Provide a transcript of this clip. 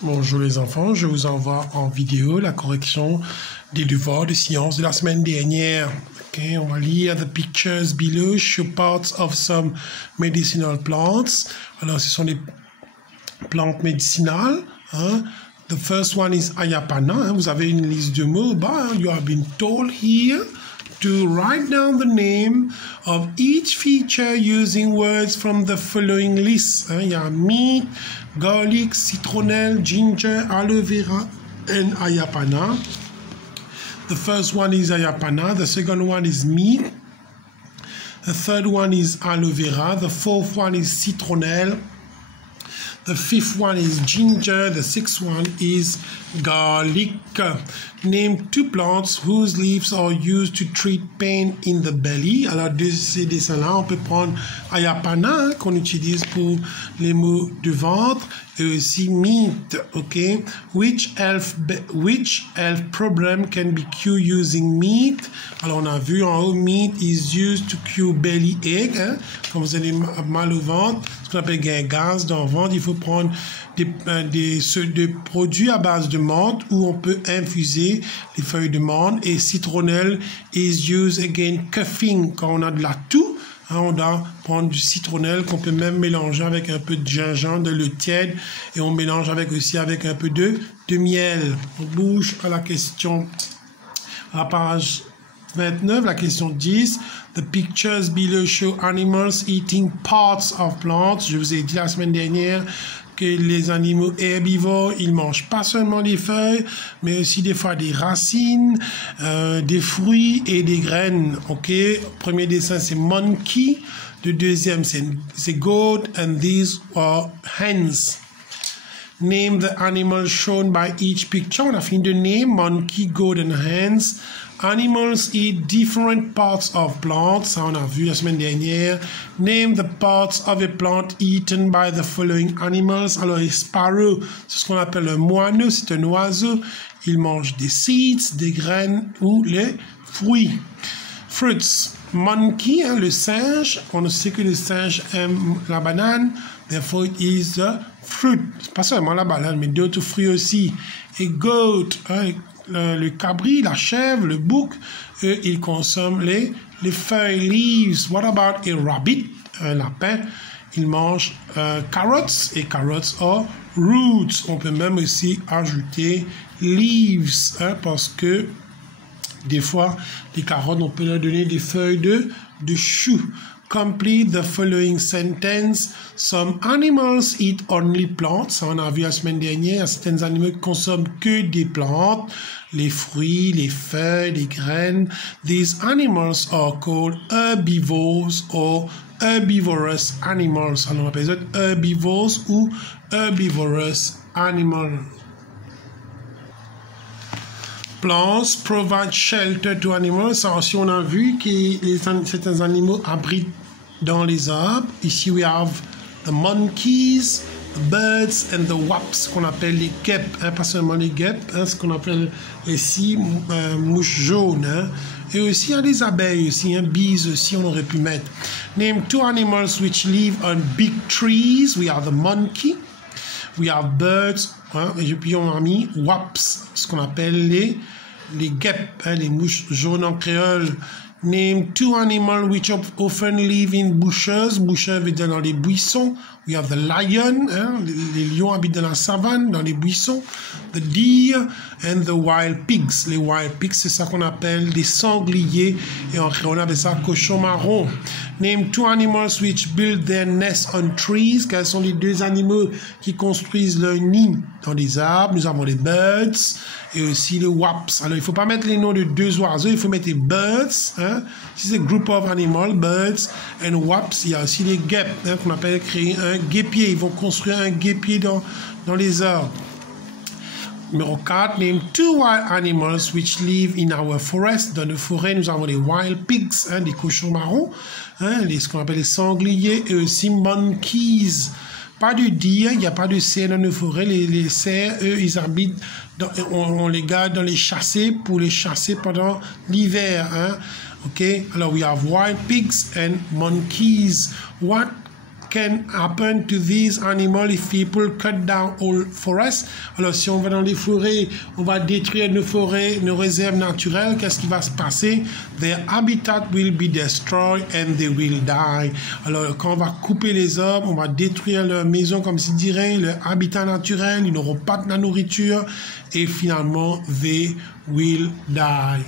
Bonjour les enfants, je vous envoie en vidéo la correction des devoirs de sciences de la semaine dernière. Okay, on va lire the pictures below show parts of some medicinal plants. Alors ce sont des plantes médicinales. Hein. The first one is Ayapana. Hein. Vous avez une liste de mots. You have been told here to write down the name of each feature using words from the following list. Il y a meat, garlic, citronnelle, ginger, aloe vera, and ayapana. The first one is ayapana. The second one is meat. The third one is aloe vera. The fourth one is citronnelle. The fifth one is ginger. The sixth one is garlic. Name two plants whose leaves are used to treat pain in the belly. Alors, de ces dessins-là, on peut prendre ayapana, qu'on utilise pour les maux de ventre, et aussi meat, ok? Which health problem can be cured using meat? Alors, on a vu en haut, meat is used to cure belly ache. Hein? Quand vous avez mal au ventre, ce qu'on appelle un gaz dans le ventre, il faut prendre des produits à base de menthe où on peut infuser les feuilles de menthe, et citronnelle is used again coughing quand on a de la toux. Hein, on doit prendre du citronnelle qu'on peut même mélanger avec un peu de gingembre, de l'eau tiède, et on mélange aussi avec un peu de miel. On bouge à la question, à la page 29, la question 10. The pictures below show animals eating parts of plants. Je vous ai dit la semaine dernière que les animaux herbivores, ils mangent pas seulement des feuilles, mais aussi des fois des racines, des fruits et des graines. Ok, premier dessin c'est monkey, le deuxième c'est goat, and these are hens. Name the animals shown by each picture. On a fini de name monkey, goat and hens. Animals eat different parts of plants. Ça, on a vu la semaine dernière. Name the parts of a plant eaten by the following animals. Alors, les sparrows, c'est ce qu'on appelle un moineau. C'est un oiseau. Il mange des seeds, des graines ou les fruits. Fruits. Monkey, hein, le singe. On sait que le singe aime la banane. Therefore, it is the fruit. Pas seulement la banane, mais d'autres fruits aussi. Et goat, hein, le cabri, la chèvre, le bouc, eux, ils consomment les feuilles, leaves. What about a rabbit, un lapin? Il mange carrots, et carrots are roots. On peut même aussi ajouter leaves, hein, parce que des fois, les carottes, on peut leur donner des feuilles de chou. Complete the following sentence. Some animals eat only plants. Ça, on a vu la semaine dernière. Certains animaux consomment que des plantes, les fruits, les feuilles, les graines. These animals are called herbivores or herbivorous animals. Alors, on appelle ça herbivores ou herbivorous animals. Plants provide shelter to animals. Ça aussi, on a vu que certains animaux abritent dans les arbres. Ici, we have the monkeys, the birds and the wasps, qu'on appelle les guêpes. Hein, pas seulement les guêpes, hein, ce qu'on appelle ici mouches jaunes. Hein. Et aussi, il y a des abeilles aussi, hein, bees aussi, on aurait pu mettre. Name two animals which live on big trees. We have the monkey. We have birds, hein, et puis on a mis wasps, ce qu'on appelle les guêpes, hein, les mouches jaunes en créole. Name two animals which often live in bushes. Bushes veut dire dans les buissons. We have the lion, hein, les lions habitent dans la savane, dans les buissons. The deer and the wild pigs. Les wild pigs, c'est ça qu'on appelle des sangliers, et en créole on appelle ça cochon marron. Name two animals which build their nests on trees. Quels sont les deux animaux qui construisent leur nid dans des arbres? Nous avons les birds et aussi les wasps. Alors, il ne faut pas mettre les noms de deux oiseaux, il faut mettre les birds. Hein? Si c'est group of animals, birds and wasps, il y a aussi les guêpes, hein, qu'on appelle créer un guêpier. Ils vont construire un guêpier dans les arbres. Numéro 4, name two wild animals which live in our forest. Dans nos forêts, nous avons les wild pigs, hein, des cochons marrons, hein, ce qu'on appelle les sangliers, et aussi monkeys. Pas de deer, il n'y a pas de cerfs dans nos forêts. Les cerfs, eux, ils habitent, on les garde dans les chasser pour les chasser pendant l'hiver. Hein. Ok, alors we have wild pigs and monkeys. What can happen to these animals if people cut down all forests. Alors, si on va dans les forêts, on va détruire nos forêts, nos réserves naturelles, qu'est-ce qui va se passer? Their habitat will be destroyed and they will die. Alors, quand on va couper les arbres, on va détruire leur maison, comme s'il dirait, leur habitat naturel, ils n'auront pas de la nourriture, et finalement, they will die.